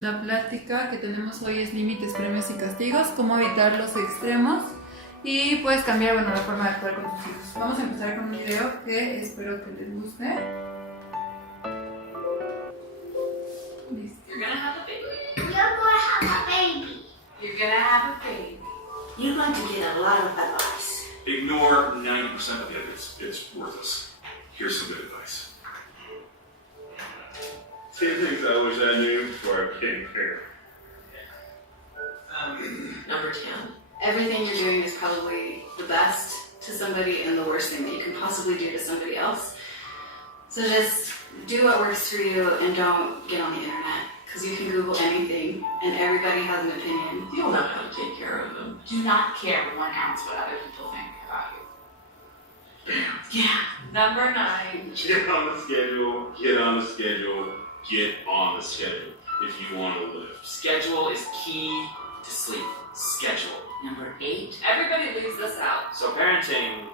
La plática que tenemos hoy es límites, premios y castigos, cómo evitar los extremos y puedes cambiar la forma de actuar con tus hijos. Vamos a empezar con un video que espero que les guste. Listo. You're gonna have a baby. You're gonna have a baby. You're gonna have a baby. You're going to get a lot of advice. Ignore 90% of it. It's worthless. Here's some good advice. 10 things I wish I knew before I became a parent. Number 10. Everything you're doing is probably the best to somebody and the worst thing that you can possibly do to somebody else. So just do what works for you and don't get on the internet, because you can Google anything and everybody has an opinion. You don't know how to take care of them. Do not care 1 ounce what other people think about you. Yeah. Number 9. Get on the schedule, get on the schedule, get on the schedule if you want to live. Schedule is key to sleep. Schedule. Number 8. Everybody leaves this out. So parenting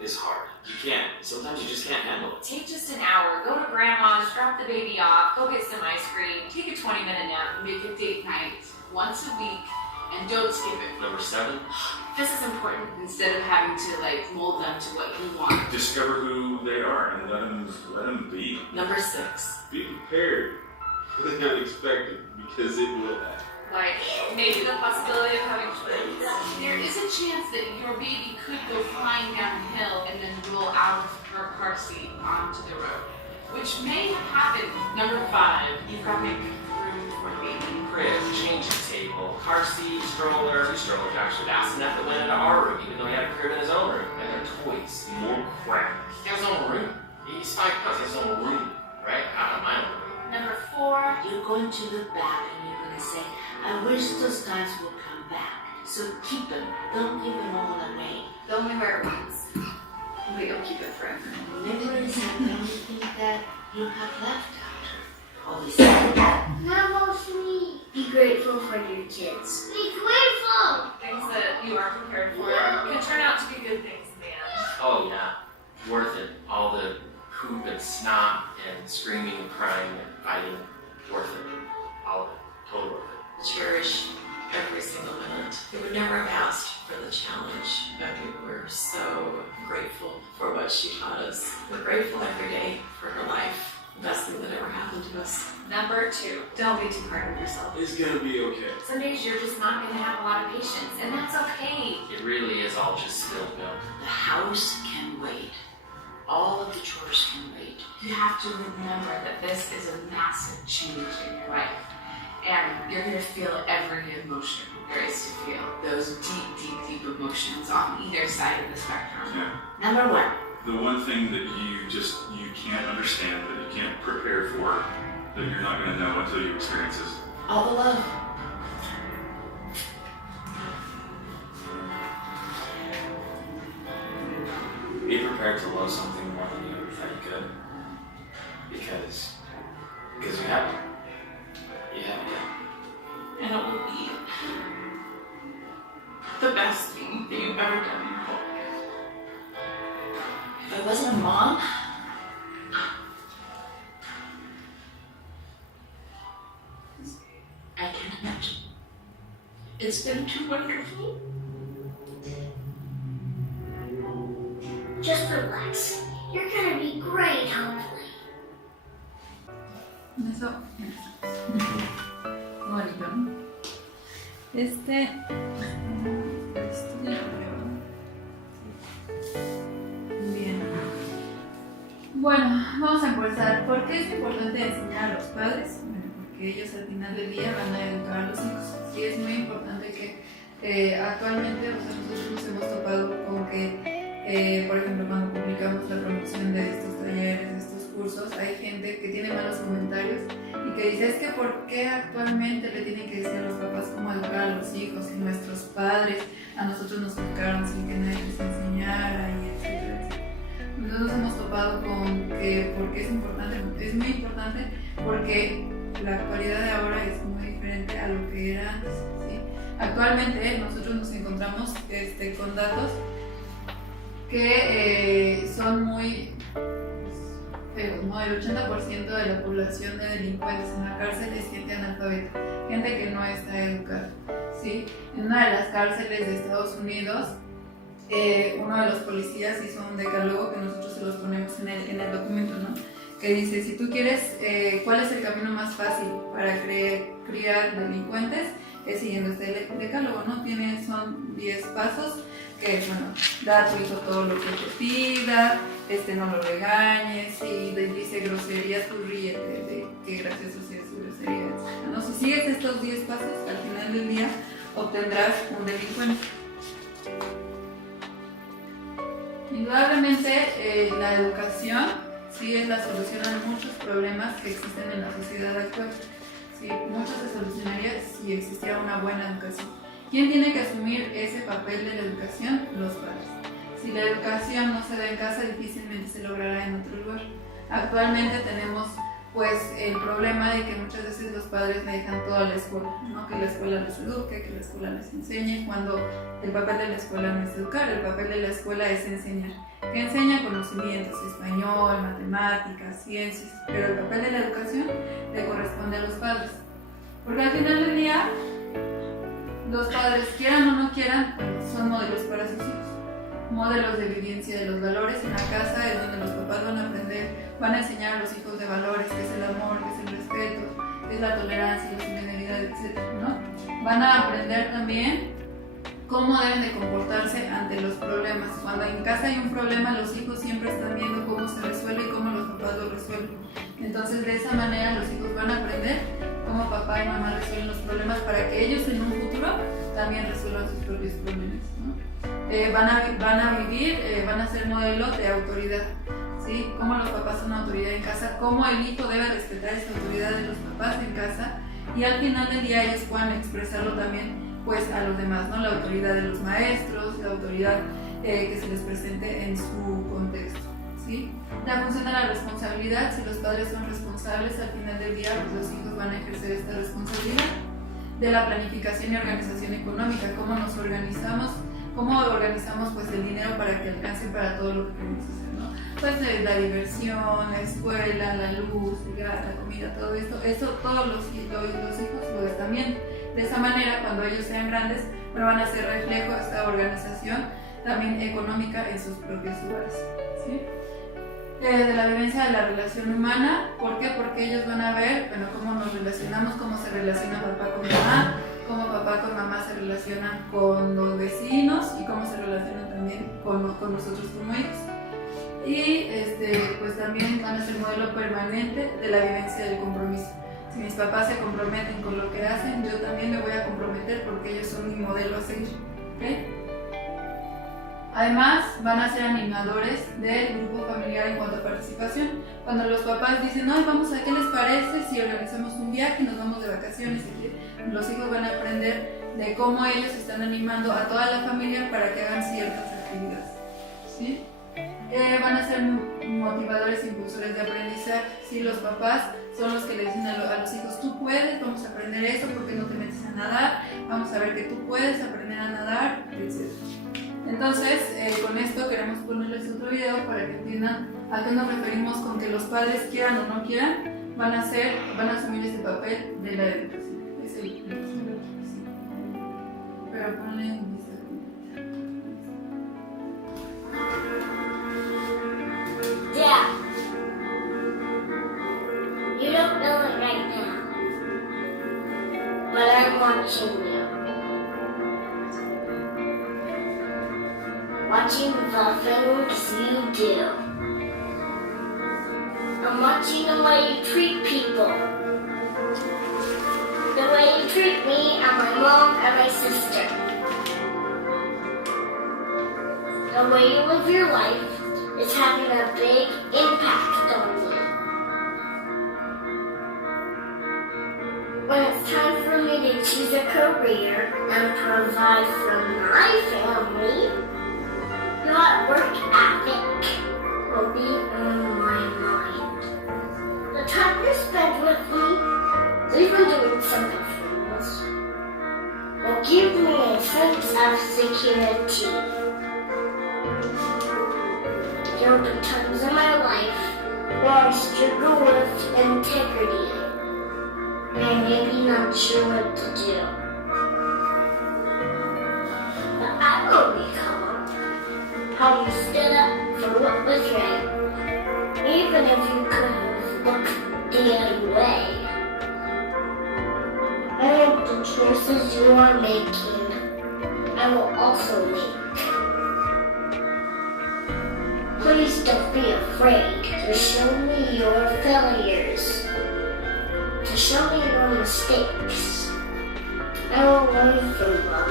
is hard. You can't. Sometimes you just can't handle it. Take just an hour, go to grandma's, drop the baby off, go get some ice cream, take a 20-minute nap. Make a date night once a week and don't skip it. Number 7. This is important instead of having to mold them to what you want. Discover who they are and let them be. Number 6. Be prepared for the unexpected because it will happen. Like maybe the possibility of having twins. There is a chance that your baby could go flying down the hill and then roll out of her car seat onto the road, which may have happened. Number 5, you've got to make room for the baby. Crib, changing table, car seat, stroller. 2 strollers actually. That's enough that went into our room, even though he had a crib in his own room. And their toys. More crap. He has his own room. He's 5 plus. He has his own room, right? I have my own room. Number 4. You're going to look back and you're going to say, I wish those times would come back. So keep them. Don't give them all away. They'll only wear it once, but you'll keep it forever. Memories are the only thing that you have left after. Always say that. Number 3. Be grateful for your kids. Be grateful! Things that you are prepared for can turn out to be good things in the end. Oh yeah, worth it. All the poop and snot and screaming and crying and fighting, worth it. All of it, totally worth it. Cherish every single minute. We would never have asked for the challenge, but we were so grateful for what she taught us. We're grateful every day for her life. The best thing that ever happened to us. Number 2. Don't be too hard on yourself. It's gonna be okay. Some days you're just not going to have a lot of patience, and that's okay. It really is all just spilled milk. The house can wait. All of the chores can wait. You have to remember that this is a massive change in your life. And you're going to feel every emotion there is to feel. Those deep emotions on either side of the spectrum. Yeah. Number 1. The one thing that you can't understand, that you can't prepare for, that you're not going to know until you experience it. All the love. Be prepared to love something more than you ever thought you could. Because you haven't. You haven't yet. And it will be the best thing that you've ever done in your whole life. If I wasn't a mom, I can't imagine. It's been too wonderful. Just relax. You're gonna be great, hopefully. Eso, ya estamos. Bonito, ¿no? Esto ya lo creo, ¿no? Sí. Bien. Bueno, vamos a empezar. ¿Por qué es importante enseñar a los padres? Bueno, porque ellos al final del día van a educar a los hijos. Sí, es muy importante que actualmente, nosotros nos hemos topado con que, por ejemplo, cuando publicamos la promoción de estos talleres, de estos cursos, hay gente que tiene malos comentarios y que dice, es que ¿por qué actualmente le tienen que decir a los papás cómo educar a los hijos? Si nuestros padres a nosotros nos educaron sin que nadie les enseñara y etcétera, etcétera. Entonces nos hemos topado con que, ¿por qué es importante? Es muy importante porque la actualidad de ahora es muy diferente a lo que era antes, ¿sí? Actualmente nosotros nos encontramos con datos que son muy empleos, ¿no? El 80% de la población de delincuentes en la cárcel es gente analfabeta, gente que no está educada, ¿sí? En una de las cárceles de Estados Unidos, uno de los policías hizo un decálogo que nosotros se los ponemos en el documento, ¿no? Que dice, si tú quieres, ¿cuál es el camino más fácil para criar delincuentes? Es siguiendo este decálogo, ¿no? Son 10 pasos que, bueno, da a tu hijo todo lo que te pida, no lo regañes, si dice groserías, tú ríete de qué gracioso sea su grosería, etc. ¿No? Si sigues estos 10 pasos, al final del día obtendrás un delincuente. Indudablemente la educación sí es la solución a muchos problemas que existen en la sociedad actual. Sí, mucho se solucionaría si existiera una buena educación. ¿Quién tiene que asumir ese papel de la educación? Los padres. Si la educación no se da en casa, difícilmente se logrará en otro lugar. Actualmente tenemos pues el problema de que muchas veces los padres le dejan toda la escuela, ¿no? Que la escuela les eduque, que la escuela les enseñe, cuando el papel de la escuela no es educar, el papel de la escuela es enseñar. Que enseña conocimientos, español, matemáticas, ciencias, pero el papel de la educación le corresponde a los padres. Porque al final del día, los padres, quieran o no quieran, son modelos para sus hijos. Modelos de vivencia de los valores en la casa es donde los papás van a aprender, van a enseñar a los hijos de valores, que es el amor, que es el respeto, que es la tolerancia, la solidaridad, etc., ¿no? Van a aprender también cómo deben de comportarse ante los problemas. Cuando en casa hay un problema, los hijos siempre están viendo cómo se resuelve y cómo los papás lo resuelven. Entonces, de esa manera los hijos van a aprender cómo papá y mamá resuelven los problemas para que ellos en un futuro también resuelvan sus propios problemas, ¿no? Van a ser modelos de autoridad, ¿sí? Cómo los papás son autoridad en casa, cómo el hijo debe respetar esta autoridad de los papás en casa, y al final del día ellos puedan expresarlo también pues a los demás, ¿no? La autoridad de los maestros, la autoridad que se les presente en su contexto, ¿sí? La función de la responsabilidad, si los padres son responsables, al final del día pues los hijos van a ejercer esta responsabilidad. De la planificación y organización económica, cómo nos organizamos, pues el dinero para que alcance para todo lo que queremos hacer, ¿no? Pues la diversión, la escuela, la luz, el gas, la comida, todo esto, eso todos los hijos lo están viendo. De esa manera, cuando ellos sean grandes, van a hacer reflejo de esta organización también económica en sus propios hogares, ¿sí? De la vivencia de la relación humana, ¿por qué? Porque ellos van a ver, bueno, cómo nos relacionamos, cómo se relaciona papá con mamá, cómo papá con mamá se relacionan con los vecinos y cómo se relacionan también con nosotros como hijos. Y pues también van a ser modelo permanente de la vivencia del compromiso. Si mis papás se comprometen con lo que hacen, yo también me voy a comprometer porque ellos son mi modelo a seguir, ¿okay? Además, van a ser animadores del grupo familiar en cuanto a participación. Cuando los papás dicen, no, vamos a, ¿qué les parece si organizamos un viaje y nos vamos de vacaciones? Los hijos van a aprender de cómo ellos están animando a toda la familia para que hagan ciertas actividades, ¿sí? Van a ser motivadores e impulsores de aprendizaje. ¿Sí? Los papás son los que le dicen a los hijos, tú puedes, vamos a aprender eso, ¿por qué no te metes a nadar? Vamos a ver que tú puedes aprender a nadar, etc. Entonces, con esto queremos ponerles otro video para que entiendan a qué nos referimos con que los padres quieran o no quieran, van a asumir ese papel de la educación. Es el educación. Pero ponle en vista. Dad, you don't know it right now, but I'm watching you. Watching the things you do. I'm watching the way you treat people. The way you treat me and my mom and my sister. The way you live your life is having a big impact on me. When it's time for me to choose a career and provide for my family, your work ethic will be on my mind. The time you spend with me, even doing something foolish, will give me a sense of security. There will be times in my life or I struggle with integrity, and I'm maybe not sure what to do. But I will become how you stood up for what was right, even if you could have looked the other way. I hope the choices you are making, I will also make. Please don't be afraid to show me your failures, to show me your mistakes. I will learn from them.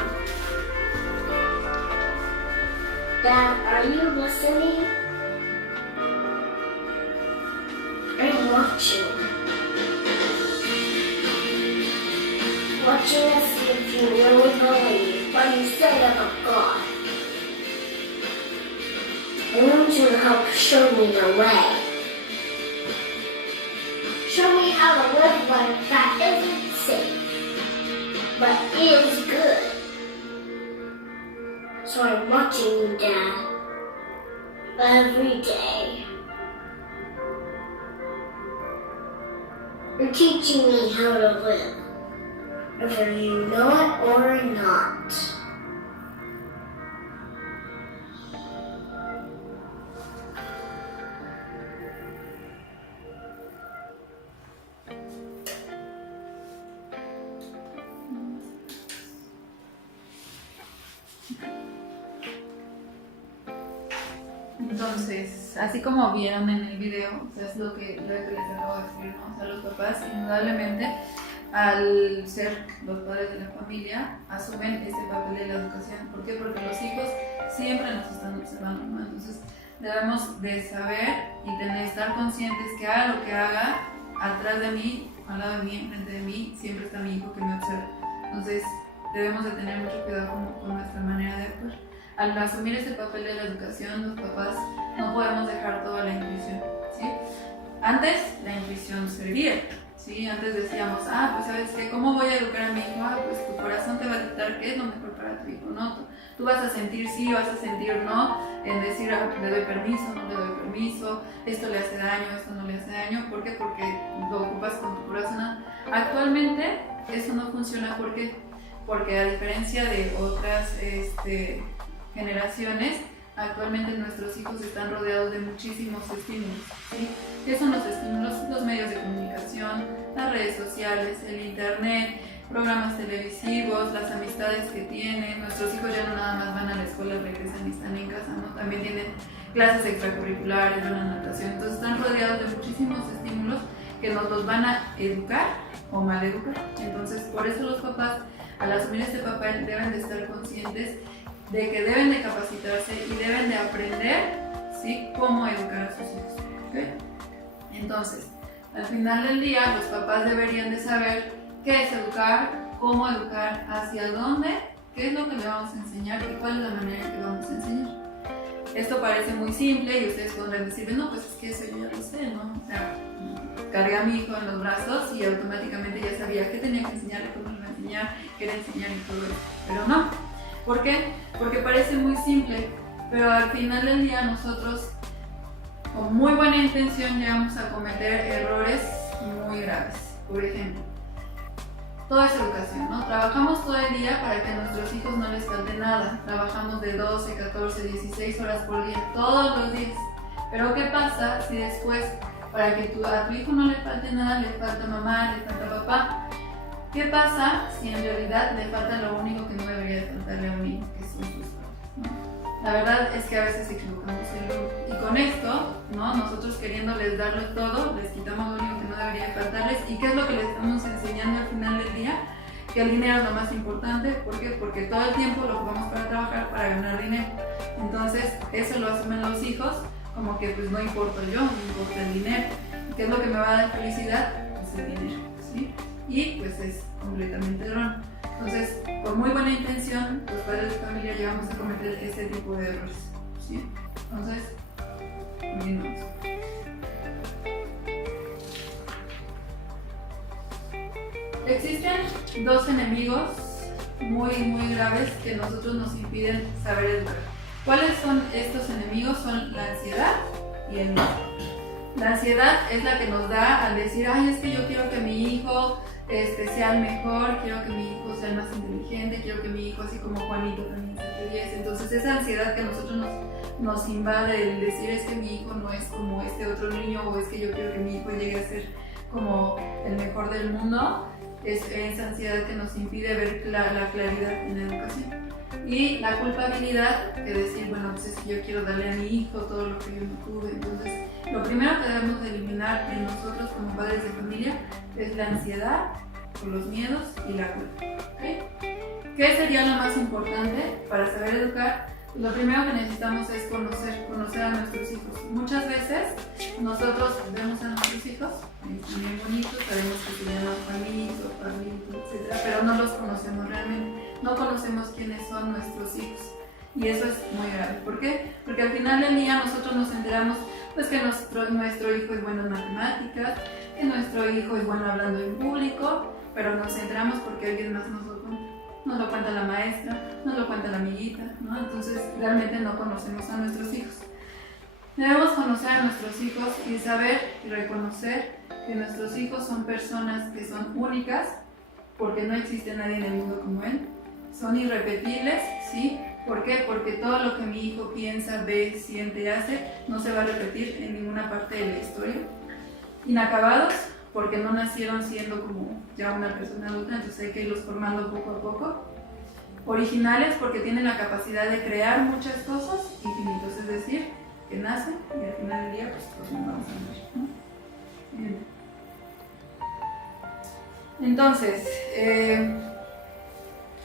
Dad, are you listening? I'm watching. Watching to see if you really believe what you say about God. I want you to help show me the way. Show me how to live life that isn't safe, but is good. So I'm watching you, Dad, every day. You're teaching me how to live, whether you know it or not. Entonces, así como vieron en el video, o sea, es lo que les acabo de decir, ¿no? O sea, los papás, indudablemente, al ser los padres de la familia, asumen este papel de la educación. ¿Por qué? Porque los hijos siempre nos están observando, ¿no? Entonces, debemos de saber y estar conscientes que haga lo que haga, atrás de mí, al lado de mí, enfrente de mí, siempre está mi hijo que me observa. Entonces, debemos de tener mucho cuidado con nuestra manera de actuar. Al asumir este papel de la educación, los papás no podemos dejar toda la intuición, ¿sí? Antes la intuición servía, ¿sí? Antes decíamos, pues ¿sabes qué? ¿Cómo voy a educar a mi hijo? Pues tu corazón te va a dictar qué es lo mejor para tu hijo, ¿no? Tú vas a sentir sí, vas a sentir no, en decir, le doy permiso, no le doy permiso, esto le hace daño, esto no le hace daño. ¿Por qué? Porque lo ocupas con tu corazón. Actualmente eso no funciona, ¿por qué? Porque a diferencia de otras generaciones, actualmente nuestros hijos están rodeados de muchísimos estímulos, ¿sí? ¿Qué son los estímulos? Los medios de comunicación, las redes sociales, el internet, programas televisivos, las amistades que tienen. Nuestros hijos ya no nada más van a la escuela, regresan y están en casa, ¿no? También tienen clases extracurriculares, van a natación. Entonces están rodeados de muchísimos estímulos que nos los van a educar o maleducar. Entonces, por eso los papás, al asumir este papel, deben de estar conscientes de que deben de capacitarse y deben de aprender, ¿sí?, cómo educar a sus hijos, ¿okay? Entonces, al final del día, los papás deberían de saber qué es educar, cómo educar, hacia dónde, qué es lo que le vamos a enseñar y cuál es la manera que vamos a enseñar. Esto parece muy simple y ustedes podrán decir, no, pues es que eso yo ya lo sé, ¿no? O sea, cargué a mi hijo en los brazos y automáticamente ya sabía qué tenía que enseñarle, cómo le iba a enseñar, qué era enseñar y todo eso. Pero no. ¿Por qué? Porque parece muy simple, pero al final del día nosotros, con muy buena intención, llegamos a cometer errores muy graves. Por ejemplo, todo es educación, ¿no? Trabajamos todo el día para que a nuestros hijos no les falte nada. Trabajamos de 12, 14, 16 horas por día, todos los días. Pero ¿qué pasa si después, para que a tu hijo no le falte nada, le falta mamá, le falta papá? ¿Qué pasa si en realidad le falta lo único que no debería de faltarle a un niño, que son sus padres, ¿no? La verdad es que a veces equivocamos el rol. Y con esto, ¿no?, nosotros queriéndoles darlo todo, les quitamos lo único que no debería de faltarles. ¿Y qué es lo que les estamos enseñando al final del día? Que el dinero es lo más importante. ¿Por qué? Porque todo el tiempo lo ocupamos para trabajar, para ganar dinero. Entonces, eso lo asumen los hijos como que pues no importa yo, no importa el dinero. ¿Qué es lo que me va a dar felicidad? Pues el dinero, ¿sí? Y pues es completamente erróneo. Entonces, por muy buena intención, los padres de familia llegamos a cometer este tipo de errores, ¿sí? Entonces, continuamos. Existen dos enemigos muy graves que nosotros nos impiden saber educar. ¿Cuáles son estos enemigos? Son la ansiedad y el miedo. La ansiedad es la que nos da al decir, ay, es que yo quiero que mi hijo sea el mejor, quiero que mi hijo sea el más inteligente, quiero que mi hijo, así como Juanito, también saque 10. Entonces esa ansiedad que a nosotros nos invade, el decir es que mi hijo no es como este otro niño, o es que yo quiero que mi hijo llegue a ser como el mejor del mundo, es esa ansiedad que nos impide ver la claridad en la educación. Y la culpabilidad, que decir, bueno, pues es que yo quiero darle a mi hijo todo lo que yo no tuve. Entonces, lo primero que debemos de eliminar en nosotros como padres de familia es la ansiedad, o los miedos y la culpa. ¿Okay? ¿Qué sería lo más importante para saber educar? Lo primero que necesitamos es conocer a nuestros hijos. Muchas veces nosotros vemos a nuestros hijos, están bien bonitos, sabemos que se llaman Juanito, Pablito, etc., pero no los conocemos realmente, no conocemos quiénes son nuestros hijos. Y eso es muy grave. ¿Por qué? Porque al final del día nosotros nos enteramos pues, que nuestro hijo es bueno en matemáticas, que nuestro hijo es bueno hablando en público, pero nos enteramos porque alguien más nos lo cuenta. Nos lo cuenta la maestra, nos lo cuenta la amiguita, ¿no? Entonces realmente no conocemos a nuestros hijos. Debemos conocer a nuestros hijos y saber y reconocer que nuestros hijos son personas que son únicas, porque no existe nadie en el mundo como él. Son irrepetibles, ¿sí? ¿Por qué? Porque todo lo que mi hijo piensa, ve, siente y hace no se va a repetir en ninguna parte de la historia. Inacabados, porque no nacieron siendo como ya una persona adulta, entonces hay que irlos formando poco a poco. Originales, porque tienen la capacidad de crear muchas cosas, infinitos, es decir, que nacen y al final del día pues no vamos a morir, ¿no? Bien. Entonces,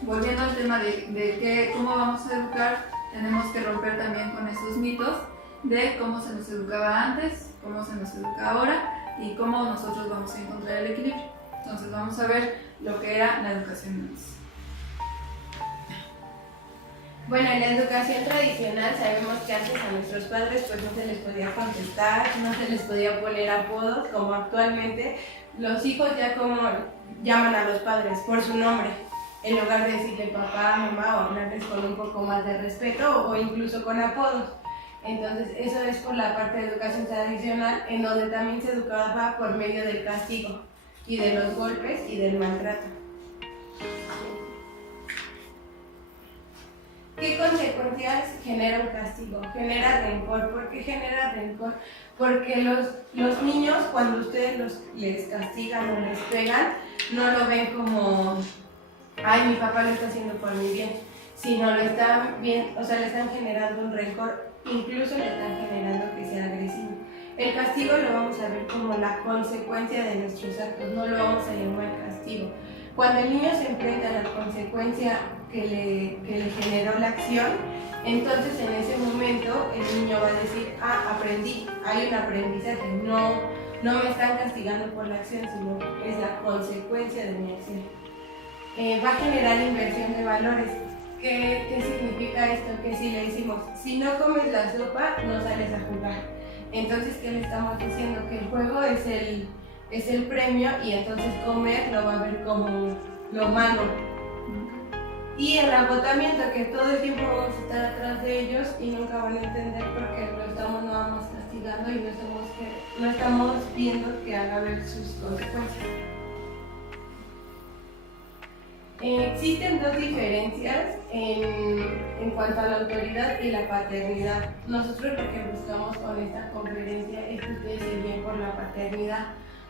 volviendo al tema de cómo vamos a educar, tenemos que romper también con esos mitos de cómo se nos educaba antes, cómo se nos educa ahora, y cómo nosotros vamos a encontrar el equilibrio. Entonces vamos a ver lo que era la educación antes. Bueno, en la educación tradicional sabemos que antes a nuestros padres pues no se les podía contestar, no se les podía poner apodos, como actualmente los hijos ya como llaman a los padres por su nombre, en lugar de decirle papá, mamá, o hablarles con un poco más de respeto o incluso con apodos. Entonces, eso es por la parte de educación tradicional, en donde también se educaba por medio del castigo y de los golpes y del maltrato. ¿Qué consecuencias genera un castigo? Genera rencor. ¿Por qué genera rencor? Porque los niños, cuando ustedes les castigan o les pegan, no lo ven como, ay, mi papá lo está haciendo por mi bien, sino lo están bien, o sea, le están generando un rencor. Incluso le están generando que sea agresivo. El castigo lo vamos a ver como la consecuencia de nuestros actos, no lo vamos a llamar castigo. Cuando el niño se enfrenta a la consecuencia que le generó la acción, entonces en ese momento el niño va a decir, aprendí, hay un aprendizaje, no me están castigando por la acción, sino es la consecuencia de mi acción. Va a generar inversión de valores. ¿Qué significa esto? Que si le decimos, si no comes la sopa, no sales a jugar. Entonces, ¿qué le estamos diciendo? Que el juego es el premio y entonces comer lo va a ver como lo malo. Y el agotamiento, que todo el tiempo vamos a estar atrás de ellos y nunca van a entender porque lo estamos nada más castigando y no estamos viendo que haga ver sus consecuencias. Existen dos diferencias en cuanto a la autoridad y la paternidad. Nosotros lo que buscamos con esta conferencia es que ustedes se guíen por la paternidad.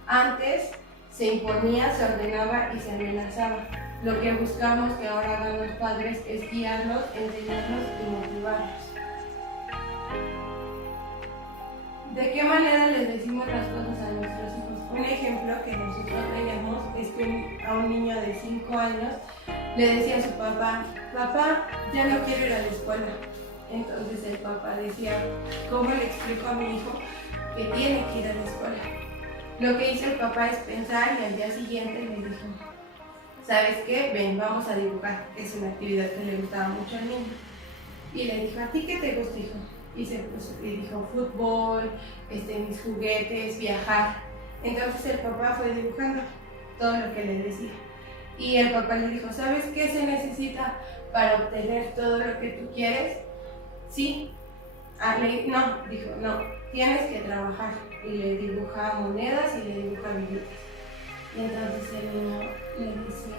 Antes se imponía, se ordenaba y se amenazaba. Lo que buscamos que ahora hagan los padres es guiarlos, enseñarlos y motivarlos. ¿De qué manera les decimos las cosas a nuestros hijos? Un ejemplo que nosotros veíamos es que a un niño de 5 años le decía a su papá, papá, ya no quiero ir a la escuela. Entonces el papá decía, ¿cómo le explico a mi hijo que tiene que ir a la escuela? Lo que hizo el papá es pensar y al día siguiente le dijo, ¿sabes qué? Ven, vamos a dibujar. Es una actividad que le gustaba mucho al niño. Y le dijo, ¿a ti qué te gusta, hijo? Y se puso, y dijo, fútbol, mis juguetes, viajar. Entonces el papá fue dibujando todo lo que le decía. Y el papá le dijo, ¿sabes qué se necesita para obtener todo lo que tú quieres? Sí, Dijo, no, tienes que trabajar. Y le dibuja monedas y le dibuja billetes. Y entonces el niño le dice,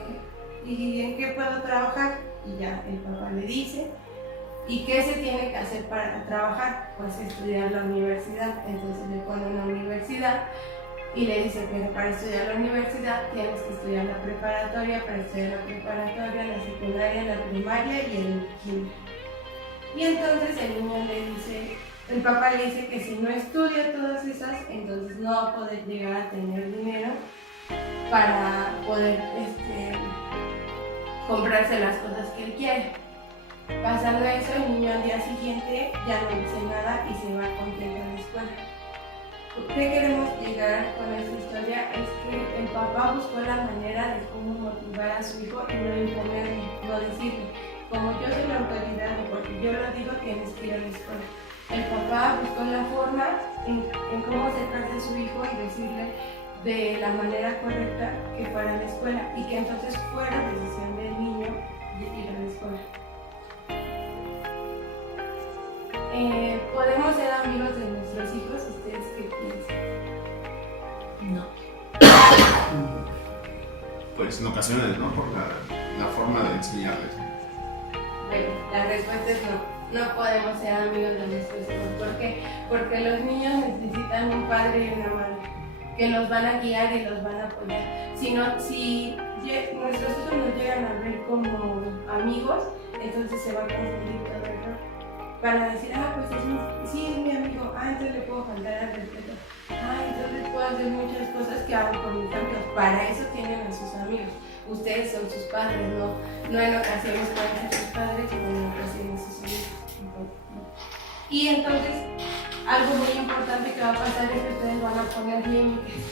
¿y en qué puedo trabajar? Y ya el papá le dice, ¿y qué se tiene que hacer para trabajar? Pues estudiar la universidad. Entonces le pone una universidad y le dice, pero para estudiar la universidad tienes que estudiar la preparatoria, para estudiar la preparatoria, la secundaria, la primaria y el kinder. Y entonces el niño le dice, el papá le dice que si no estudia todas esas, entonces no va a poder llegar a tener dinero para poder comprarse las cosas que él quiere. Pasando eso, el niño al día siguiente ya no dice nada y se va contento a la escuela. ¿Qué queremos llegar con esta historia? Es que el papá buscó la manera de cómo motivar a su hijo y no imponerle, no decirle, como yo soy la autoridad o porque yo lo digo, tienes que ir a la escuela. El papá buscó la forma en cómo acercarse a su hijo y decirle de la manera correcta que fuera a la escuela y que entonces fuera decisión del niño de ir a la escuela. ¿Podemos ser amigos de nuestros hijos? ¿Ustedes qué piensan? No. Pues en ocasiones, ¿no? Por la forma de enseñarles. Bueno, la respuesta es no. No podemos ser amigos de nuestros hijos. ¿Por qué? Porque los niños necesitan un padre y una madre que los van a guiar y los van a apoyar. Si nuestros hijos nos llegan a ver como amigos, entonces se va a confundir todo el rol. Van a decir, pues sí es mi amigo, entonces le puedo faltar al respeto. Entonces puedo hacer muchas cosas que hago con mis amigos. Para eso tienen a sus amigos. Ustedes son sus padres, no en ocasiones pueden ser sus padres, sino en ocasiones sus amigos. Y entonces, algo muy importante que va a pasar es que ustedes van a poner límites.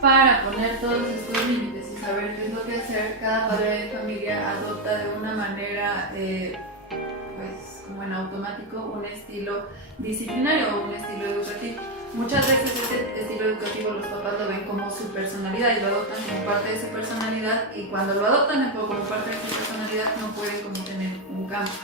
Para poner todos estos límites y saber qué es lo que hacer, cada padre de familia adopta de una manera, pues como en automático, un estilo disciplinario o un estilo educativo. Muchas veces este estilo educativo los papás lo ven como su personalidad y lo adoptan como parte de su personalidad, y cuando lo adoptan como parte de su personalidad no pueden como tener un cambio.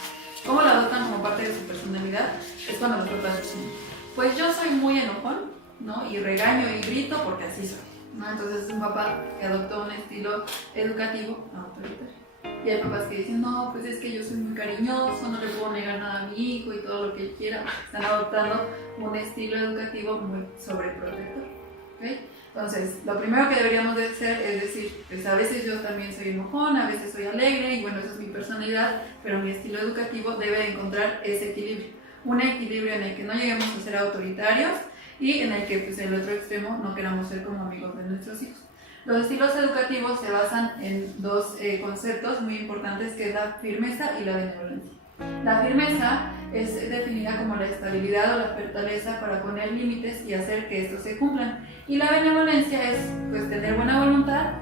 ¿Cómo lo adoptan como parte de su personalidad? Es cuando los papás dicen, pues yo soy muy enojón, ¿no? Y regaño y grito porque así soy, ¿no? Entonces es un papá que adoptó un estilo educativo autoritario. Y hay papás que dicen, no, pues es que yo soy muy cariñoso, no le puedo negar nada a mi hijo y todo lo que él quiera. Están adoptando un estilo educativo muy sobreprotector, ¿okay? Entonces, lo primero que deberíamos de hacer es decir, pues a veces yo también soy enojón, a veces soy alegre, y bueno, esa es mi personalidad, pero mi estilo educativo debe encontrar ese equilibrio. Un equilibrio en el que no lleguemos a ser autoritarios y en el que, pues, el otro extremo no queramos ser como amigos de nuestros hijos. Los estilos educativos se basan en dos conceptos muy importantes, que es la firmeza y la benevolencia. La firmeza es definida como la estabilidad o la fortaleza para poner límites y hacer que estos se cumplan. Y la benevolencia es, pues, tener buena voluntad,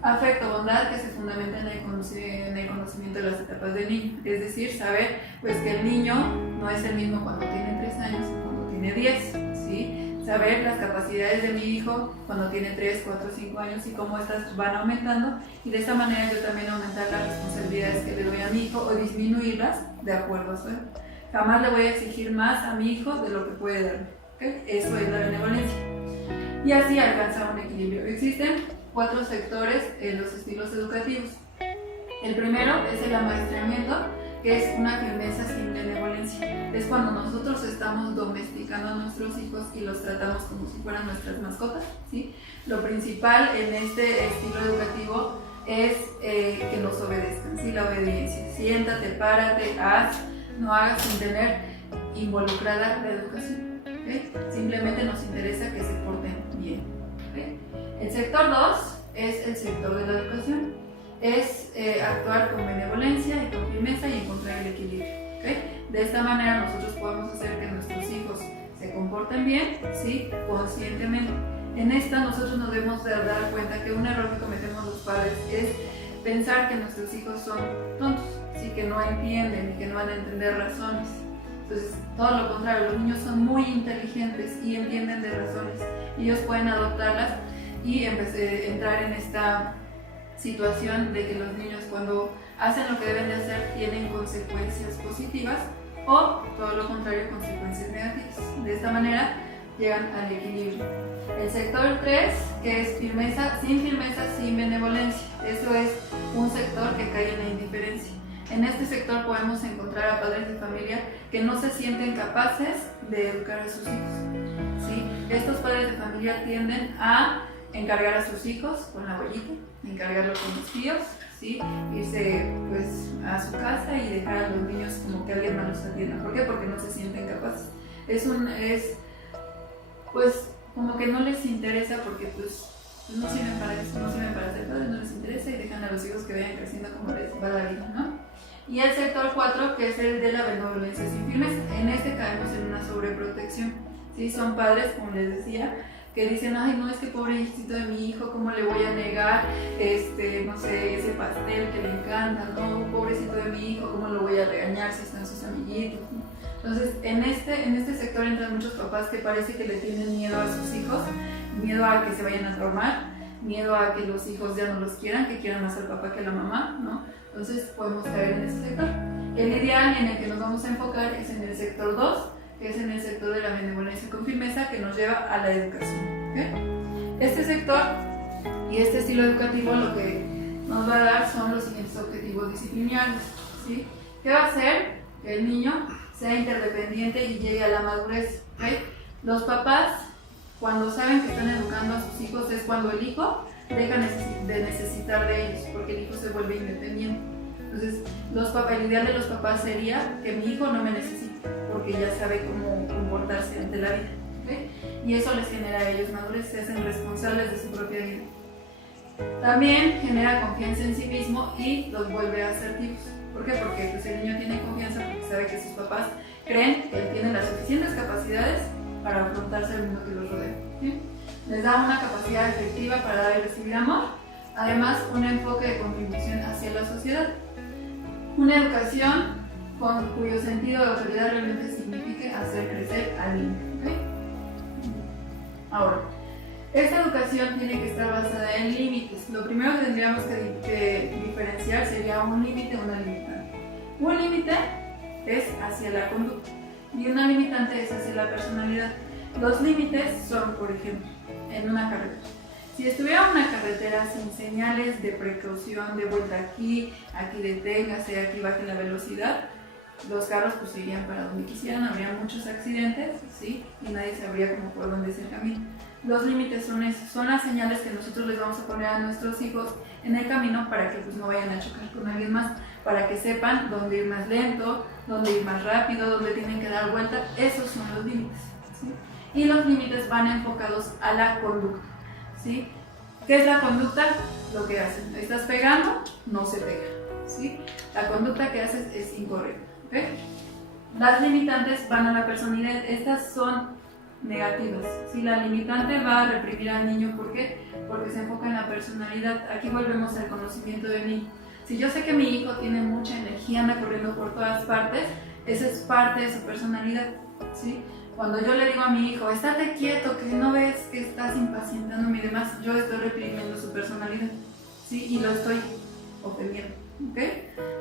afecto, bondad, que se fundamenta en el conocimiento de las etapas del niño. Es decir, saber, pues, que el niño no es el mismo cuando tiene 3 años que cuando tiene 10, ¿sí? Saber las capacidades de mi hijo cuando tiene 3, 4, 5 años y cómo estas van aumentando, y de esta manera yo también aumentar las responsabilidades que le doy a mi hijo o disminuirlas de acuerdo a su edad. Jamás le voy a exigir más a mi hijo de lo que puede darme, ¿okay? Eso es la benevolencia. Y así alcanzar un equilibrio. Existen 4 sectores en los estilos educativos. El primero es el amaestramiento, que es una firmeza sin benevolencia. Es cuando nosotros estamos domesticando a nuestros hijos y los tratamos como si fueran nuestras mascotas, ¿sí? Lo principal en este estilo educativo es que nos obedezcan, ¿sí? La obediencia. Siéntate, párate, haz, no hagas sin tener involucrada la educación, ¿okay? Simplemente nos interesa que se porten bien, ¿okay? El sector 2 es el sector de la educación. Es actuar con benevolencia y con firmeza y encontrar el equilibrio, ¿okay? De esta manera nosotros podemos hacer que nuestros hijos se comporten bien, ¿sí? Conscientemente. En esta nosotros nos debemos de dar cuenta que un error que cometemos los padres es pensar que nuestros hijos son tontos, ¿sí? Que no entienden y que no van a entender razones. Entonces, todo lo contrario, los niños son muy inteligentes y entienden de razones. Ellos pueden adoptarlas y empecé a entrar en esta situación de que los niños cuando hacen lo que deben de hacer tienen consecuencias positivas o todo lo contrario, consecuencias negativas. De esta manera llegan al equilibrio. El sector 3, que es firmeza, sin benevolencia. Eso es un sector que cae en la indiferencia. En este sector podemos encontrar a padres de familia que no se sienten capaces de educar a sus hijos. ¿Sí? Estos padres de familia tienden a encargar a sus hijos con la abuelita, encargarlo con los tíos, ¿sí? Irse pues a su casa y dejar a los niños como que alguien más los atienda. ¿Por qué? Porque no se sienten capaces. Pues como que no les interesa porque pues no sirven para eso, no sirven para ser padres, no les interesa y dejan a los hijos que vayan creciendo como les va la vida, ¿no? Y el sector 4, que es el de la benevolencia sin firmeza, en este caemos en una sobreprotección, ¿sí? Son padres, como les decía, que dicen, ay, no, es que pobrecito de mi hijo, ¿cómo le voy a negar, no sé, ese pastel que le encanta? No, pobrecito de mi hijo, ¿cómo lo voy a regañar si están sus amiguitos? Entonces, en este sector entran muchos papás que parece que le tienen miedo a sus hijos, miedo a que se vayan a traumar, miedo a que los hijos ya no los quieran, que quieran más al papá que a la mamá, ¿no? Entonces, podemos caer en ese sector. El ideal en el que nos vamos a enfocar es en el sector 2, que es en el sector de la benevolencia con firmeza, que nos lleva a la educación. ¿Okay? Este sector y este estilo educativo lo que nos va a dar son los siguientes objetivos disciplinarios, ¿sí? ¿Qué va a hacer? Que el niño sea interdependiente y llegue a la madurez. ¿Okay? Los papás, cuando saben que están educando a sus hijos, es cuando el hijo deja de necesitar de ellos, porque el hijo se vuelve independiente. Entonces, el ideal de los papás sería que mi hijo no me necesite, porque ya sabe cómo comportarse ante la vida. ¿Okay? Y eso les genera a ellos madurez, se hacen responsables de su propia vida. También genera confianza en sí mismo y los vuelve asertivos. ¿Por qué? Porque pues, el niño tiene confianza porque sabe que sus papás creen que él tiene las suficientes capacidades para afrontarse al mundo que los rodea. ¿Sí? Les da una capacidad efectiva para dar y recibir amor, además un enfoque de contribución hacia la sociedad. Una educación cuyo sentido de autoridad realmente signifique hacer crecer al niño. ¿Okay? Ahora, esta educación tiene que estar basada en límites. Lo primero que tendríamos que diferenciar sería un límite y una limitante. Un límite es hacia la conducta y una limitante es hacia la personalidad. Los límites son, por ejemplo, en una carretera. Si estuviera una carretera sin señales de precaución, de vuelta aquí deténgase, aquí baje la velocidad, los carros pues irían para donde quisieran, habría muchos accidentes, ¿sí? Y nadie sabría cómo por dónde es el camino. Los límites son eso, son las señales que nosotros les vamos a poner a nuestros hijos en el camino para que pues no vayan a chocar con alguien más, para que sepan dónde ir más lento, dónde ir más rápido, dónde tienen que dar vuelta. Esos son los límites, ¿sí? Y los límites van enfocados a la conducta, ¿sí? ¿Qué es la conducta? Lo que hacen. Estás pegando, no se pega, ¿sí? La conducta que haces es incorrecta, ¿ok? Las limitantes van a la personalidad. Estas son negativas, ¿sí? La limitante va a reprimir al niño. ¿Por qué? Porque se enfoca en la personalidad. Aquí volvemos al conocimiento de mí. Si yo sé que mi hijo tiene mucha energía, anda corriendo por todas partes, esa es parte de su personalidad, ¿sí? Cuando yo le digo a mi hijo, estate quieto, que no ves que estás impacientándome y demás, yo estoy reprimiendo su personalidad, ¿sí? Y lo estoy ofendiendo, ¿ok?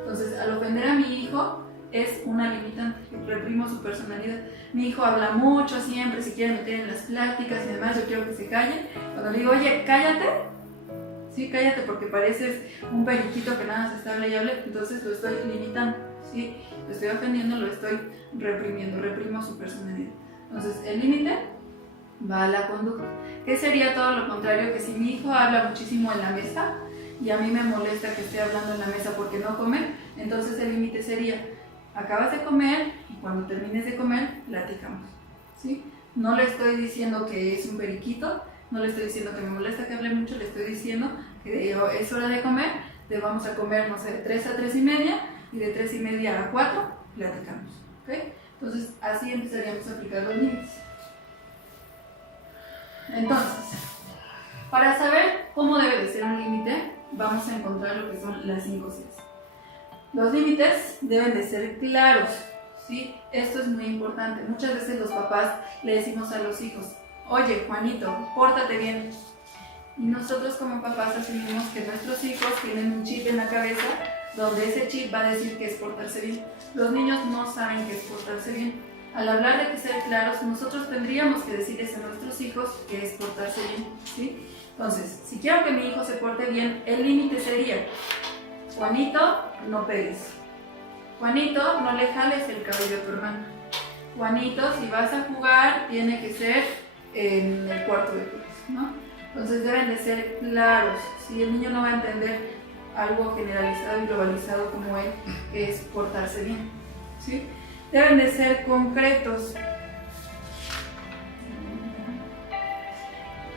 Entonces, al ofender a mi hijo es una limitante, reprimo su personalidad. Mi hijo habla mucho siempre, se quiere meter en las pláticas y demás, yo quiero que se calle. Cuando le digo, oye, cállate, sí, cállate porque pareces un periquito que nada más está hable y hable, entonces lo estoy limitando, ¿sí? Lo estoy ofendiendo, lo estoy reprimiendo, reprimo su personalidad. Entonces, el límite va a la conducta. ¿Qué sería todo lo contrario? Que si mi hijo habla muchísimo en la mesa y a mí me molesta que esté hablando en la mesa porque no come, entonces el límite sería, acabas de comer y cuando termines de comer, platicamos, ¿sí? No le estoy diciendo que es un periquito, no le estoy diciendo que me molesta que hable mucho, le estoy diciendo que es hora de comer, vamos a comer, no sé, de 3 a 3 y media y de 3 y media a 4 platicamos, ¿ok? Entonces, así empezaríamos a aplicar los límites. Entonces, para saber cómo debe de ser un límite, vamos a encontrar lo que son las 5 Cs. Los límites deben de ser claros, ¿sí? Esto es muy importante. Muchas veces los papás le decimos a los hijos, oye, Juanito, pórtate bien. Y nosotros como papás asumimos que nuestros hijos tienen un chip en la cabeza donde ese chip va a decir que es portarse bien. Los niños no saben qué es portarse bien. Al hablar de que ser claros, nosotros tendríamos que decirles a nuestros hijos que es portarse bien, ¿sí? Entonces, si quiero que mi hijo se porte bien, el límite sería: Juanito, no pegues. Juanito, no le jales el cabello a tu hermano. Juanito, si vas a jugar, tiene que ser en el cuarto de juegos, ¿no? Entonces deben de ser claros. Si el niño no va a entender algo generalizado y globalizado como él, que es portarse bien, ¿sí? Deben de ser concretos.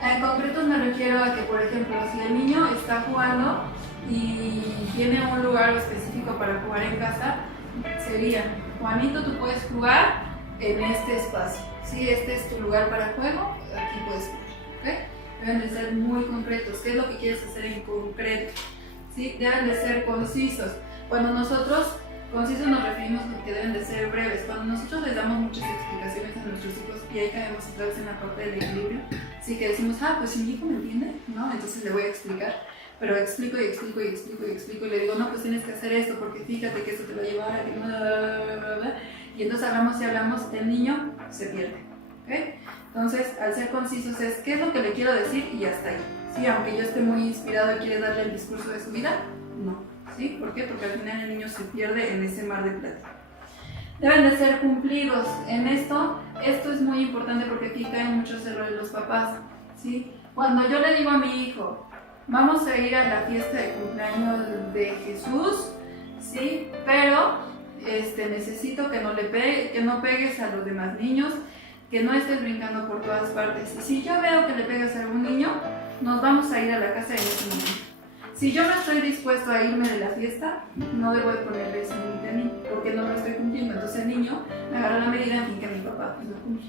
En concretos me refiero a que, por ejemplo, si el niño está jugando y tiene un lugar específico para jugar en casa, sería: Juanito, tú puedes jugar en este espacio. Si este es tu lugar para juego, aquí puedes jugar, ¿ok? Deben de ser muy concretos. ¿Qué es lo que quieres hacer en concreto? ¿Sí? Deben de ser concisos. Cuando nosotros, concisos nos referimos a que deben de ser breves. Cuando nosotros les damos muchas explicaciones a nuestros hijos, y ahí caemos otra vez en la parte del equilibrio, sí, que decimos: pues si mi hijo me entiende, ¿no? Entonces le voy a explicar. Pero explico y explico y explico y explico y le digo: no, pues tienes que hacer esto porque fíjate que esto te va a llevar a que bla, bla, bla, bla, bla. Y entonces hablamos y hablamos, el niño se pierde, ¿ok? Entonces, al ser concisos es: ¿qué es lo que le quiero decir? Y hasta ahí, ¿sí? Aunque yo esté muy inspirado y quiere darle el discurso de su vida, no, ¿sí? ¿Por qué? Porque al final el niño se pierde en ese mar de plática. Deben de ser cumplidos. En esto es muy importante porque aquí caen muchos errores los papás, ¿sí? Cuando yo le digo a mi hijo: vamos a ir a la fiesta de cumpleaños de Jesús, ¿sí? Pero necesito que no pegues a los demás niños, que no estés brincando por todas partes. Y si yo veo que le pegas a algún niño, nos vamos a ir a la casa en ese momento. Si yo no estoy dispuesto a irme de la fiesta, no debo de ponerle ese límite al niño, porque no lo estoy cumpliendo. Entonces el niño me agarra la medida en fin que mi papá pues lo cumple,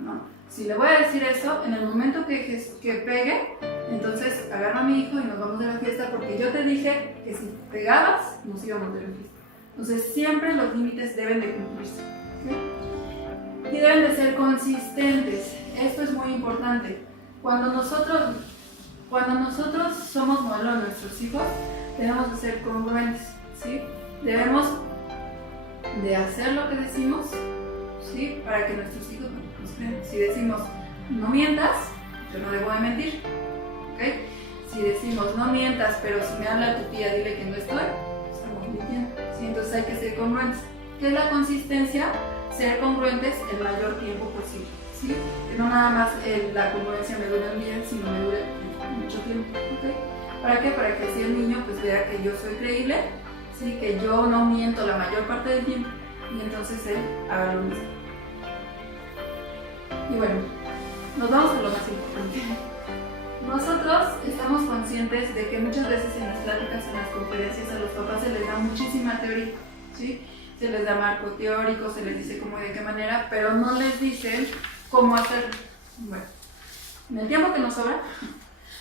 ¿no? Si le voy a decir eso, en el momento que pegue, entonces agarro a mi hijo y nos vamos de la fiesta, porque yo te dije que si pegabas, nos íbamos de la fiesta. Entonces siempre los límites deben de cumplirse, ¿sí? Y deben de ser consistentes. Esto es muy importante. Cuando nosotros somos modelo de nuestros hijos, tenemos que ser congruentes, ¿sí? Debemos de hacer lo que decimos, ¿sí? Para que nuestros hijos nos crean. Si decimos: no mientas, yo no debo de mentir, ¿ok? Si decimos: no mientas, pero si me habla tu tía, dile que no estoy, estamos mintiendo, ¿sí? Entonces hay que ser congruentes. ¿Qué es la consistencia? Ser congruentes el mayor tiempo posible, ¿sí? Que no nada más la congruencia me dure un día, sino me dure mucho tiempo, ¿ok? ¿Para qué? Para que así el niño pues vea que yo soy creíble, ¿sí? Que yo no miento la mayor parte del tiempo, y entonces él haga lo mismo. Y bueno, nos vamos a lo más importante. Nosotros estamos conscientes de que muchas veces en las pláticas, en las conferencias, a los papás se les da muchísima teoría, ¿sí? Se les da marco teórico, se les dice cómo y de qué manera, pero no les dicen cómo hacerlo. Bueno, en el tiempo que nos sobra,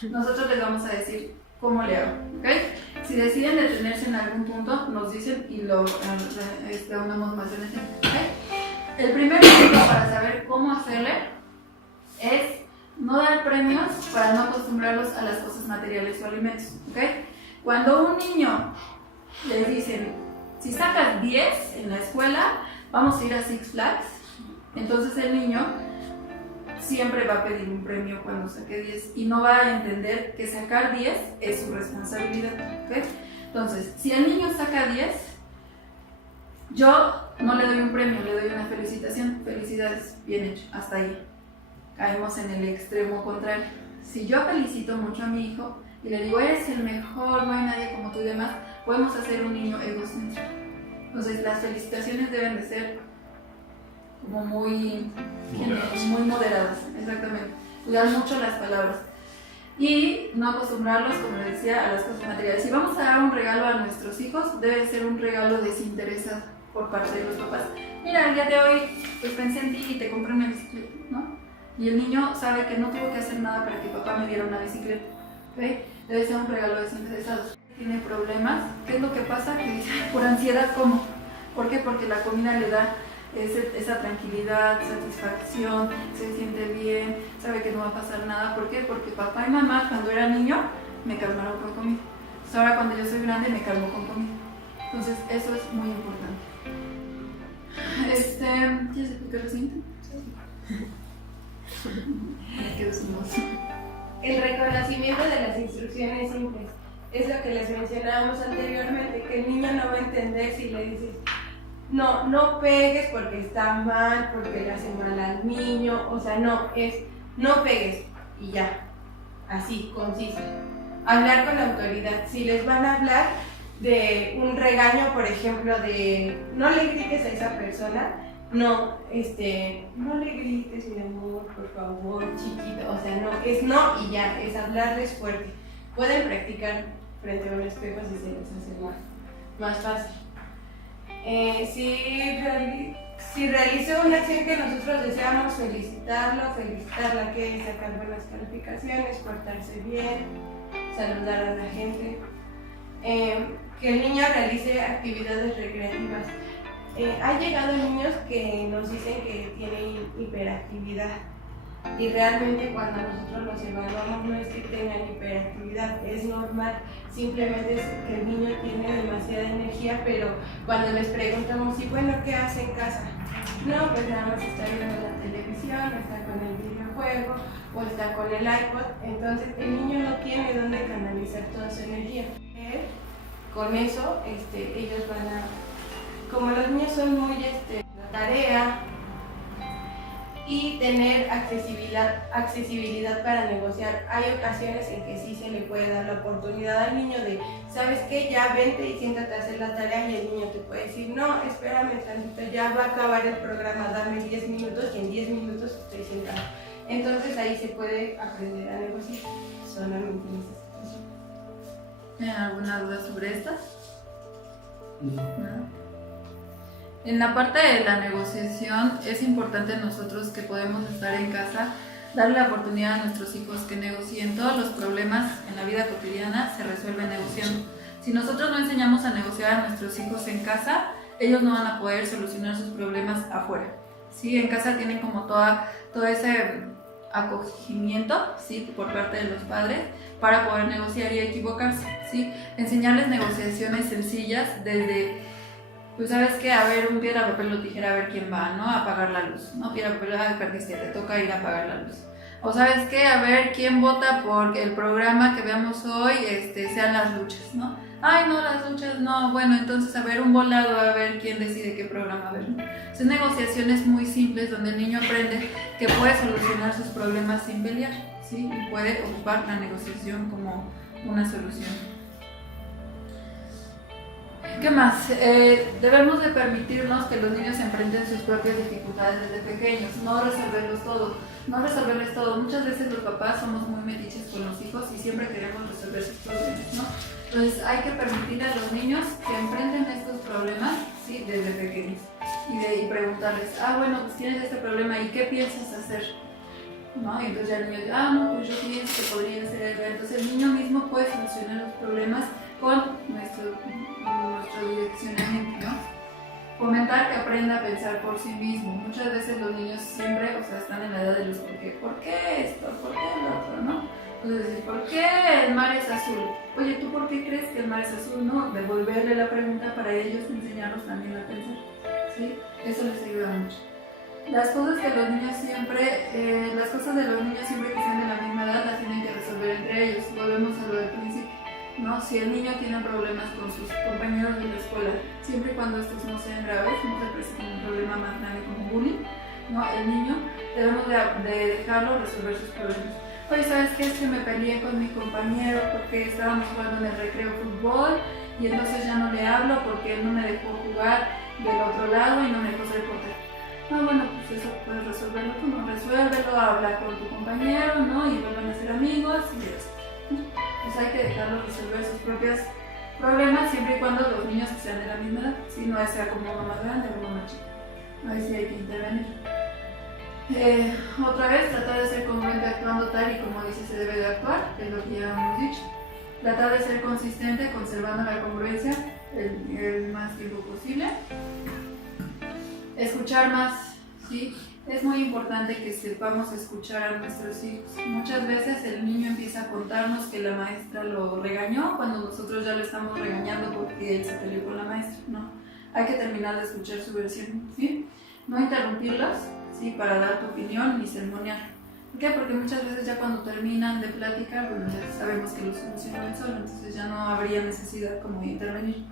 nosotros les vamos a decir cómo le hago, ¿ok? Si deciden detenerse en algún punto, nos dicen y lo unamos más en el tiempo, ¿ok? El primer punto para saber cómo hacerle es no dar premios para no acostumbrarlos a las cosas materiales o alimentos, ¿ok? Cuando un niño les dicen: si sacas 10 en la escuela, vamos a ir a Six Flags, entonces el niño siempre va a pedir un premio cuando saque 10 y no va a entender que sacar 10 es su responsabilidad, ¿ok? Entonces, si el niño saca 10, yo no le doy un premio, le doy una felicitación. Felicidades, bien hecho, hasta ahí. Caemos en el extremo contrario. Si yo felicito mucho a mi hijo y le digo: eres el mejor, no hay nadie como tú y demás, podemos hacer un niño egocéntrico. Entonces las felicitaciones deben de ser como muy moderadas, exactamente. Cuidar mucho las palabras. Y no acostumbrarlos, como les decía, a las cosas materiales. Si vamos a dar un regalo a nuestros hijos, debe ser un regalo desinteresado por parte de los papás. Mira, el día de hoy pues pensé en ti y te compré una bicicleta, ¿no? Y el niño sabe que no tuvo que hacer nada para que papá me diera una bicicleta, ¿ok? Debe ser un regalo desinteresado. Tiene problemas, ¿qué es lo que pasa? Que dice: por ansiedad como. ¿Por qué? Porque la comida le da esa tranquilidad, satisfacción, se siente bien, sabe que no va a pasar nada. ¿Por qué? Porque papá y mamá cuando era niño me calmaron con comida. Entonces ahora cuando yo soy grande me calmo con comida. Entonces eso es muy importante. ¿Quieres explicar lo siguiente? Me quedo sin voz. El reconocimiento de las instrucciones simples. Es lo que les mencionábamos anteriormente, que el niño no va a entender si le dices no pegues porque está mal, porque le hace mal al niño, o sea, no pegues y ya, así, conciso. Hablar con la autoridad. Si les van a hablar de un regaño, por ejemplo, de no le grites a esa persona, no le grites, mi amor, por favor, chiquito, o sea, no, es no y ya, es hablarles fuerte. Pueden practicar frente a un espejo si se les hace más fácil. Si realizó una acción que nosotros deseamos, felicitarla, que es sacar buenas calificaciones, portarse bien, saludar a la gente, que el niño realice actividades recreativas. Ha llegado niños que nos dicen que tienen hiperactividad y realmente cuando nosotros los evaluamos no es que tengan hiperactividad, es normal, simplemente es que el niño tiene demasiada energía, pero cuando les preguntamos, y bueno, ¿qué hace en casa? No, pues nada más está viendo la televisión, está con el videojuego o está con el iPod, entonces el niño no tiene dónde canalizar toda su energía. Con eso ellos van a, como los niños son muy la tarea y tener accesibilidad para negociar. Hay ocasiones en que sí se le puede dar la oportunidad al niño de, ¿sabes qué? Ya vente y siéntate a hacer la tarea, y el niño te puede decir, no, espérame tantito, ya va a acabar el programa, dame 10 minutos y en 10 minutos estoy sentado. Entonces ahí se puede aprender a negociar solamente en esa situación. ¿Tienen alguna duda sobre esta? No. En la parte de la negociación es importante nosotros que podemos estar en casa, darle la oportunidad a nuestros hijos que negocien. Todos los problemas en la vida cotidiana se resuelven negociando. Si nosotros no enseñamos a negociar a nuestros hijos en casa, ellos no van a poder solucionar sus problemas afuera. ¿Sí? En casa tienen como todo ese acogimiento, ¿sí? Por parte de los padres para poder negociar y equivocarse, ¿sí? Enseñarles negociaciones sencillas desde, pues sabes qué, a ver, un piedra, papel o tijera, a ver quién va, ¿no? A apagar la luz, ¿no? Piedra, papel, perdiste, te toca ir a apagar la luz. O sabes qué, a ver quién vota porque el programa que veamos hoy sean las luchas, ¿no? Ay, no, las luchas no, bueno, entonces a ver un volado, a ver quién decide qué programa ver, ¿no? Son negociaciones muy simples donde el niño aprende que puede solucionar sus problemas sin pelear, ¿sí? Y puede ocupar la negociación como una solución. ¿Qué más? Debemos de permitirnos que los niños enfrenten sus propias dificultades desde pequeños, no resolverles todo. Muchas veces los papás somos muy metiches con los hijos y siempre queremos resolver sus problemas, ¿no? Entonces hay que permitir a los niños que enfrenten estos problemas, ¿sí? Desde pequeños y preguntarles, bueno, pues tienes este problema y ¿qué piensas hacer? ¿No? Y entonces ya el niño dice, no, pues yo pienso que podría hacer algo. Entonces el niño mismo puede solucionar los problemas con nuestro direccionamiento, ¿no? Fomentar que aprenda a pensar por sí mismo. Muchas veces los niños siempre, están en la edad de los ¿por qué esto? ¿Por qué lo otro? ¿No? Entonces, ¿por qué el mar es azul? Oye, ¿tú por qué crees que el mar es azul? No, devolverle la pregunta para ellos, enseñarlos también a pensar, ¿sí? Eso les ayuda mucho. Las cosas de los niños siempre que sean de la misma edad las tienen que resolver entre ellos. Volvemos a lo del principio, ¿no? Si el niño tiene problemas con sus compañeros de la escuela, siempre y cuando estos no sean graves, no se presenten un problema más grande como bullying, ¿no? El niño debemos de dejarlo resolver sus problemas. Oye, ¿sabes qué? Es que me peleé con mi compañero porque estábamos jugando en el recreo fútbol y entonces ya no le hablo porque él no me dejó jugar del otro lado y no me dejó ser portero. Bueno, pues eso puedes resolverlo tú, ¿no? Resuélvelo, habla con tu compañero, ¿no? Y vuelvan a ser amigos y eso. Pues hay que dejarlos resolver sus propios problemas siempre y cuando los niños sean de la misma edad, si no sea como uno más grande o uno más chico. Ahí sí hay que intervenir. Otra vez, tratar de ser congruente actuando tal y como dice se debe de actuar, que es lo que ya hemos dicho. Tratar de ser consistente, conservando la congruencia el más tiempo posible. Escuchar más, ¿sí? Es muy importante que sepamos escuchar a nuestros hijos. Muchas veces el niño empieza a contarnos que la maestra lo regañó cuando nosotros ya lo estamos regañando porque él se peleó con la maestra, ¿no? Hay que terminar de escuchar su versión, ¿sí? No interrumpirlos, ¿sí? Para dar tu opinión ni sermonear. ¿Por qué? Porque muchas veces ya cuando terminan de platicar, bueno, ya sabemos que lo solucionó él solo, entonces ya no habría necesidad como de intervenir.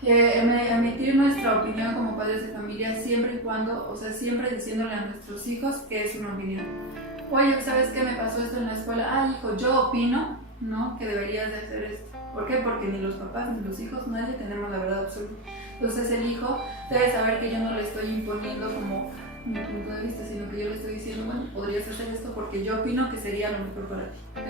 Emitir nuestra opinión como padres de familia siempre y cuando, o sea, siempre diciéndole a nuestros hijos que es una opinión. Oye, ¿sabes qué me pasó esto en la escuela? Ah, hijo, yo opino, ¿no? Que deberías de hacer esto. ¿Por qué? Porque ni los papás ni los hijos, nadie tenemos la verdad absoluta. Entonces el hijo debe saber que yo no le estoy imponiendo como mi punto de vista, sino que yo le estoy diciendo, bueno, podrías hacer esto porque yo opino que sería lo mejor para ti, ¿ok?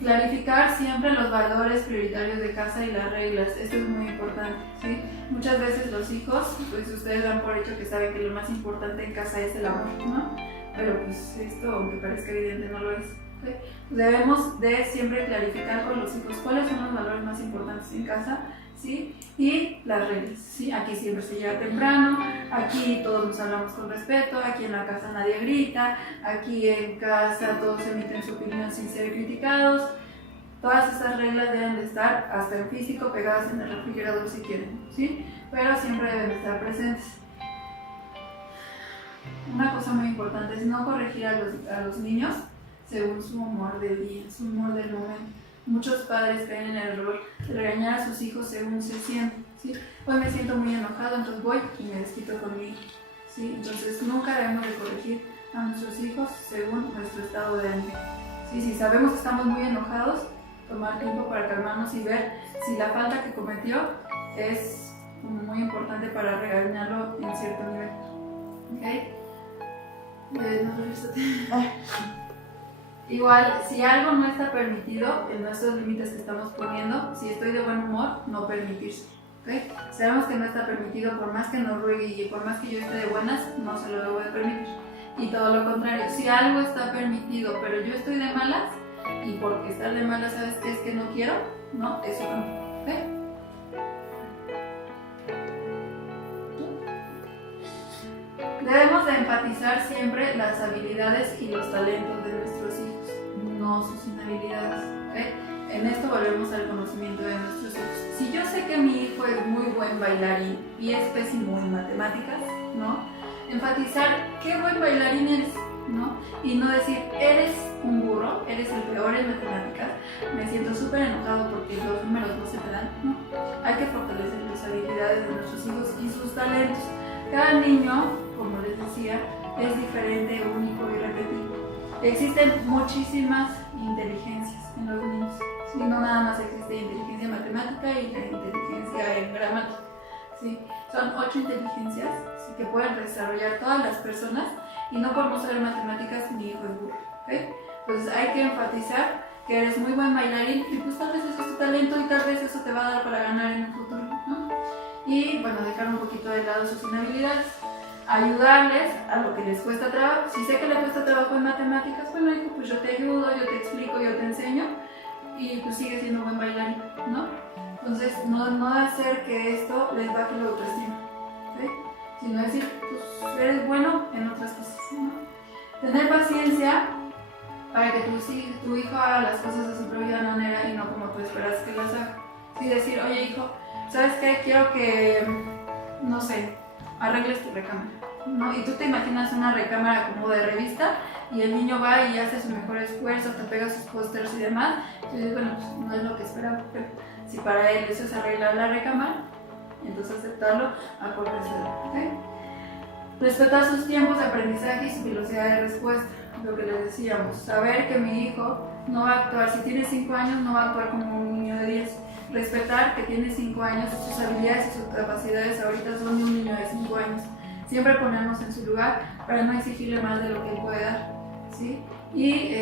Clarificar siempre los valores prioritarios de casa y las reglas, esto es muy importante, ¿sí? Muchas veces los hijos, pues ustedes dan por hecho que saben que lo más importante en casa es el amor, ¿no? Pero pues esto, aunque parezca evidente, no lo es, ¿okay? Debemos de siempre clarificar con los hijos cuáles son los valores más importantes en casa, ¿sí? Y las reglas, ¿sí? Aquí siempre se llega temprano, aquí todos nos hablamos con respeto, aquí en la casa nadie grita, aquí en casa todos emiten su opinión sin ser criticados. Todas esas reglas deben de estar, hasta en físico, pegadas en el refrigerador si quieren, ¿sí? Pero siempre deben estar presentes. Una cosa muy importante es no corregir a los niños según su humor del día, su humor del momento. Muchos padres caen en el error de regañar a sus hijos según se sienten, ¿sí? Hoy me siento muy enojado, entonces voy y me desquito conmigo, ¿sí? Entonces nunca debemos de corregir a nuestros hijos según nuestro estado de ánimo, ¿sí? Si sabemos que estamos muy enojados, tomar tiempo para calmarnos y ver si la falta que cometió es como muy importante para regañarlo en cierto nivel, ¿ok? Igual, si algo no está permitido en nuestros límites que estamos poniendo, si estoy de buen humor, no permitirse, ¿ok? Sabemos que no está permitido, por más que nos ruegue y por más que yo esté de buenas, no se lo debo de permitir. Y todo lo contrario, si algo está permitido, pero yo estoy de malas, y porque estar de malas, ¿sabes qué es que no quiero? No, eso no, ¿ok? Debemos de enfatizar siempre las habilidades y los talentos de nuestros hijos, no sus inhabilidades, ¿ok? En esto volvemos al conocimiento de nuestros hijos. Si yo sé que mi hijo es muy buen bailarín y es pésimo en matemáticas, ¿no? Enfatizar qué buen bailarín eres, ¿no? Y no decir, eres un burro, eres el peor en matemáticas, me siento súper enojado porque los números no se te dan, ¿no? Hay que fortalecer las habilidades de nuestros hijos y sus talentos. Cada niño, como les decía, es diferente, único y repetible. Existen muchísimas inteligencias en los niños. ¿Sí? No nada más existe inteligencia matemática y la inteligencia en gramática. ¿Sí? Son 8 inteligencias, ¿sí?, que pueden desarrollar todas las personas, y no por no saber matemáticas mi hijo es burro, ¿okay? Entonces hay que enfatizar que eres muy buen bailarín y pues tal vez ese es tu talento y tal vez eso te va a dar para ganar en el futuro, ¿no? Y bueno, dejar un poquito de lado sus inhabilidades, ayudarles a lo que les cuesta trabajo. Si sé que le cuesta trabajo en matemáticas, bueno hijo, pues yo te ayudo, yo te explico, yo te enseño y pues sigue siendo buen bailarín, ¿no? Entonces no hacer que esto les baje la autoestima, ¿okay? Sino decir, pues eres bueno en otras cosas, ¿no? Tener paciencia para que tu hijo haga las cosas de su propia manera y no como tú esperas que las haga. Sí, decir, oye hijo, ¿sabes qué? Quiero que, no sé, arregles tu recámara, ¿no? Y tú te imaginas una recámara como de revista y el niño va y hace su mejor esfuerzo, te pega sus pósters y demás. Entonces, bueno, pues no es lo que esperaba, pero si para él eso es arreglar la recámara, entonces aceptarlo, acordárselo, ¿ok? Respetar sus tiempos de aprendizaje y su velocidad de respuesta, lo que les decíamos. Saber que mi hijo no va a actuar, si tiene 5 años, no va a actuar como un niño de 10. Respetar que tiene 5 años, sus habilidades y sus capacidades ahorita son de un niño de 5 años. Siempre ponernos en su lugar para no exigirle más de lo que él puede dar, ¿sí? Y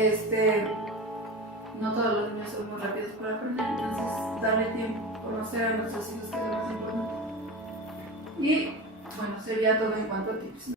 no todos los niños son muy rápidos para aprender, entonces darle tiempo, conocer a nuestros hijos, que es lo más importante. Y bueno, sería todo en cuanto a tips.